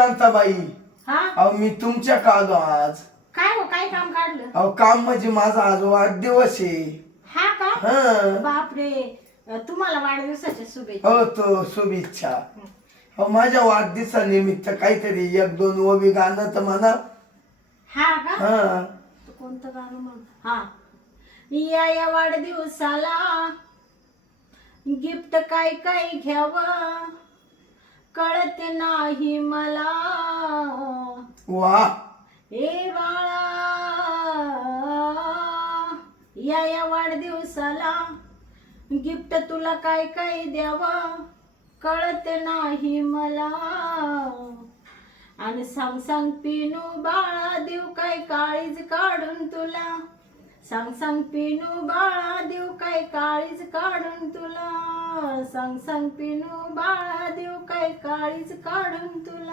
शांताबाई, हा अहो मी तुमच्या कालो आज. काय हो, काय काम काढलं? अहो काम म्हणजे माझा आज वाढदिवस आहे. हा का? हा. बापरे, तुम्हाला वाढदिवसाच्या शुभेच्छा. हो तो शुभेच्छा. अहो माझ्या वाढदिवसानिमित्त काहीतरी एक दोन ओवी गाणं तर म्हणा. हा का? हा. तू कोणतं गाणं म्हण? हा, या वाढदिवसाला गिफ्ट काय काय घ्यावं कळत नाही मला. वा. ए बाळा, या वाढदिवसाला गिफ्ट तुला काय काय द्यावं कळत नाही मला. आणि सांग सांग पिनू बाळा, देऊ काय काळीज काढून तुला. सांग सांग पिनू बाळा, देऊ काय काळीज काढून तुला. सांग सांग पिनू बाळा, देऊ काय काळीज काढून तुला.